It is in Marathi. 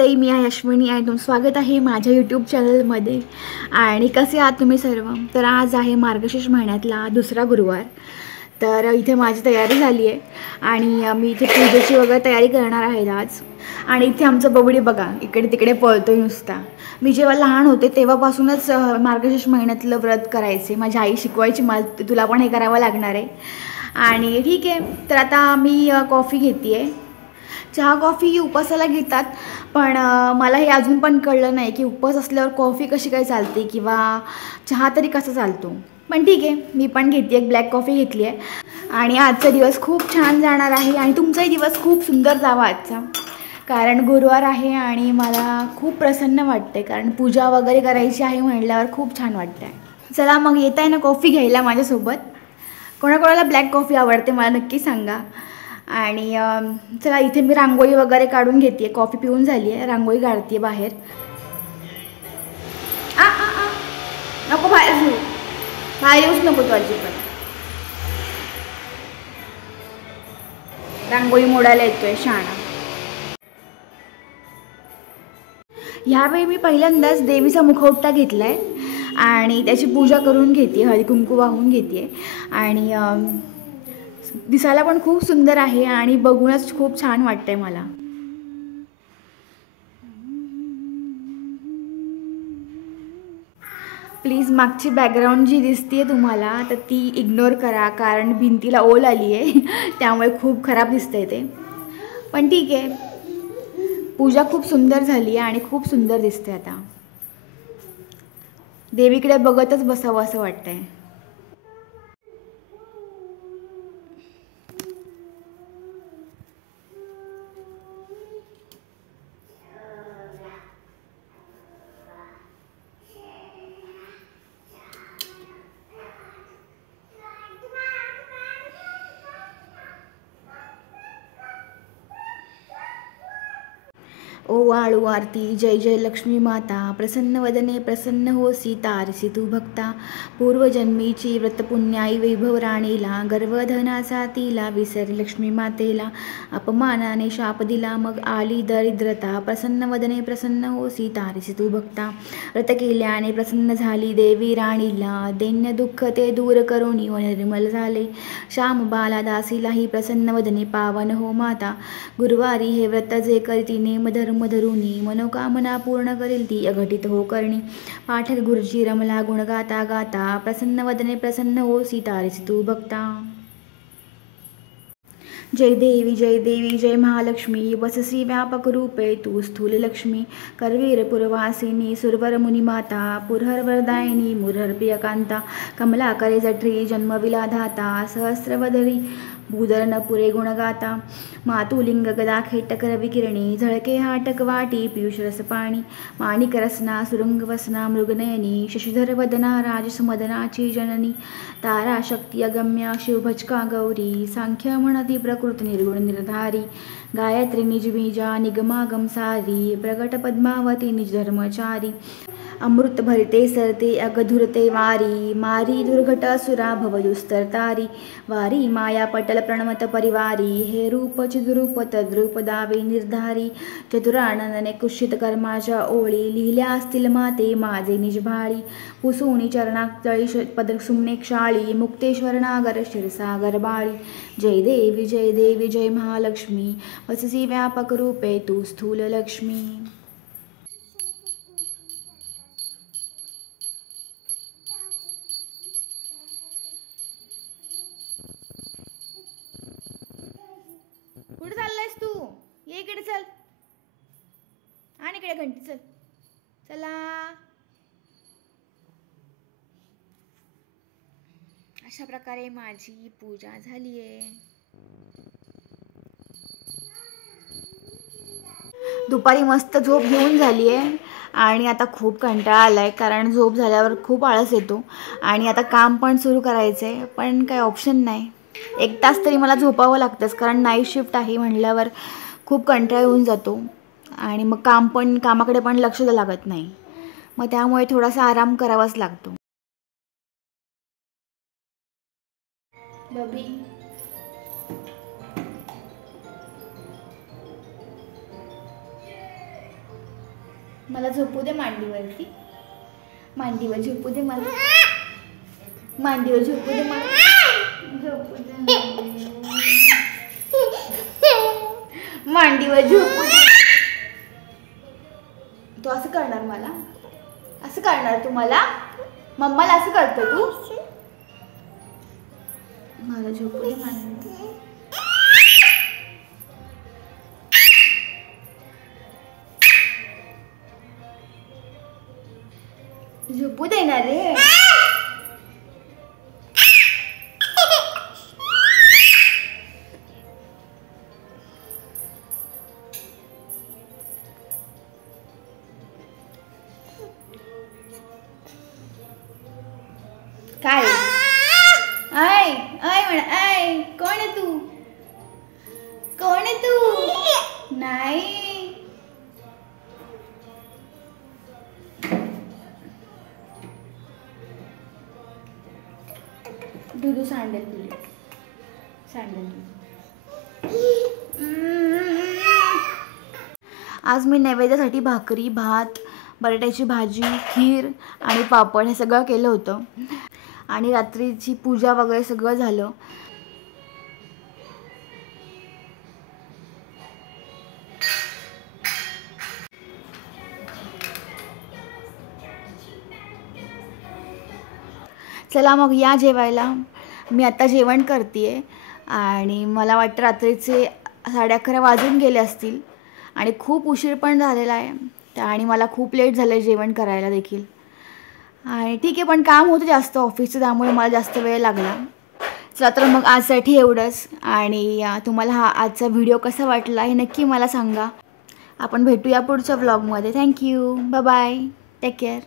मंडळी, मी आहे अश्विनी आणि तुमचं स्वागत आहे माझ्या यूट्यूब चॅनलमध्ये. आणि कसे आहात तुम्ही सर्व? तर आज आहे मार्गशीर्ष महिन्यातला दुसरा गुरुवार. तर इथे माझी तयारी झाली आहे आणि मी इथे पूजेची वगैरे तयारी करणार आहे आज. आणि इथे आमचं बबडी बघा इकडे तिकडे पळतोय नुसता. मी जेव्हा लहान होते तेव्हापासूनच मार्गशीर्ष महिन्यातलं व्रत करायचे. माझी आई शिकवायची मला, तुला पण हे करावं लागणार आहे. आणि ठीक आहे, तर आता मी कॉफी घेते आहे. चहा कॉफी उपवासाला घेतात, पण मला हे अजून पण कळलं नाही की उपवास असल्यावर कॉफी कशी काय चालते किंवा चहा तरी कसा चालतो. पण ठीक आहे, मी पण घेते, एक ब्लॅक कॉफी घेतली आहे. आणि आजचा दिवस खूप छान जाणार आहे आणि तुमचाही दिवस खूप सुंदर जावा आजचा, कारण गुरुवार आहे आणि मला खूप प्रसन्न वाटते, कारण पूजा वगैरे करायची आहे म्हटल्यावर खूप छान वाटतं आहे. चला मग येत आहे ना कॉफी घ्यायला माझ्यासोबत? कोणाकोणाला ब्लॅक कॉफी आवडते मला नक्की सांगा. आणि चला इथे मी रांगोळी वगैरे काढून घेते. कॉफी पिऊन झाली आहे, रांगोळी काढते बाहेर. आ आ आ नको बाहेर येऊ, बाहेर येऊच नको तू अजिबात. रांगोळी मोडायला येतोय शाणा. ह्यावेळी मी पहिल्यांदाच देवीचा मुखवटा घेतला आहे आणि त्याची पूजा करून घेते, हळदी कुंकू वाहून घेते. आणि दिसायला पण खूप सुंदर आहे आणि बघूनच खूप छान वाटतंय मला. प्लीज मागची बॅकग्राऊंड जी दिसते तुम्हाला तर ती इग्नोर करा, कारण भिंतीला ओल आली आहे त्यामुळे खूप खराब दिसतंय ते. पण ठीक आहे, पूजा खूप सुंदर झाली आहे आणि खूप सुंदर दिसते. आता देवीकडे बघतच बसावं असं वाटतंय. ओ आळू आरती, जय जय लक्ष्मी माता, प्रसन्न वदने प्रसन्न होसी, तारसी तू भक्ता. पूर्वजन्मीची व्रतपुण्याई वैभव राणीला, गर्वधनाचा तिला विसरली लक्ष्मी मातेला. अपमानाने शाप दिला मग आली दरिद्रता, प्रसन्न वदने प्रसन्न होसी, तारसी तू भक्ता. व्रत केल्याने प्रसन्न झाली देवी राणीला, दैन्य दुःख ते दूर करुणी व निर्मल झाले. श्याम बाला दासीलाही प्रसन्न वदने पावन हो माता. गुरुवारी हे व्रत जे करीती नेम धर्म धरुनी, मनोकामना पूर्ण करील ती अघटित हो करणी. पाठक गुरुजी रमला गुण गाता गाता, प्रसन्न वदने प्रसन्न होसी, तारसी तू भक्ता. जय देवी जय महालक्ष्मी, वससी व्यापक रूपे तू स्थूल लक्ष्मी. करवीर पुरवासिनी सुरवर मुनी माता, पुरहर वरदायिनी मुरहर प्रियकांता. कमला करे जठरी जन्मविला धाता, सहस्रवदरी भूधरण पुरे गुणगाता. मातुलिंग गदा खेटकर विकिरणी, झळके हाटक वाटी पियुष रस पाणी. माणिक रसना सुरंग वसना मृगनयनी, शशिधर वदना राजसमदनाची जननी. तारा शक्ती अगम्या शिवभजका गौरी, सांख्य म्हणती प्रकृती निर्गुण निर्धारी. गायत्री निजबीजा निगमागम सारी, प्रगट पद्मावती निज धर्मचारी. अमृत भरते सरते अगधुरते वारी, मारी दुर्घट असुरा भवदुस्तरतारी. वारी माया पटल प्रणमत परिवारी, हे रूप चिद्रूप तद्रूप दावे निर्धारी. चतुरानंदने कुशित कर्माच्या ओळी, लिहिल्या असतील माते माझे निजभाळी. पुसुनी चरणाक तळी पद सुमने क्षाळी, मुक्तेश्वर नागर क्षीरसागर बाळी. जय देवी जय महालक्ष्मी, वससी व्यापक रूपे तू स्थूल लक्ष्मी. कुठे चाललायस तू? ये इकडे चल, आणि इकडे घंटी चल. चला, अशा प्रकारे माझी पूजा झाली आहे. दुपारी मस्त झोप घेऊन झाली आहे आणि आता खूप कंटाळा आला आहे, कारण झोप झाल्यावर खूप आळस येतो आणि आता काम पण सुरू करायचं आहे, पण काही ऑप्शन नाही. 1 तास तरी मला झोपावं लागतंच, कारण नाईट शिफ्ट आहे म्हटल्यावर खूप कंटाळा येऊन जातो आणि मग कामाकडे पण लक्ष लागत नाही. मग त्यामुळे थोडासा आराम करावाच लागतो. बबी मला झोपू दे मांडीवरती, मांडीवर झोपू दे मला, मांडीवर झोपू दे मला, झोपू दे मांडीवर झोपू दे. तू असं करणार मला, असं करणार तू मला, मम्माला असं करतो तू. मला झोपू दे मांडीवर. झोपू देणार रे. काय आय आय म्हणा, आय कोण आहे तू, कोण आहे तू. नाही दूधू सँडल तुझे, सँडल. आज मी नैवेद्यासाठी भाकरी, भात, बटाट्याची भाजी, खीर आणि पापड हे सगळं केलं होतं. आणि रात्रीची पूजा वगैरे सगळं झालं. चला मग या जेवायला. मी आता जेवण करते आणि मला वाटतं रात्रीचे 11:30 वाजून गेले असतील आणि खूप उशीर पण झालेला आहे आणि मला खूप लेट झालं आहे जेवण करायला देखील. आणि ठीक आहे, पण काम होतं जास्त ऑफिसचं, त्यामुळे मला जास्त वेळ लागला. चला तर मग आजसाठी एवढंच. आणि तुम्हाला हा आजचा व्हिडिओ कसा वाटला हे नक्की मला सांगा. आपण भेटूया पुढच्या व्लॉगमध्ये. Thank you, bye bye, take care.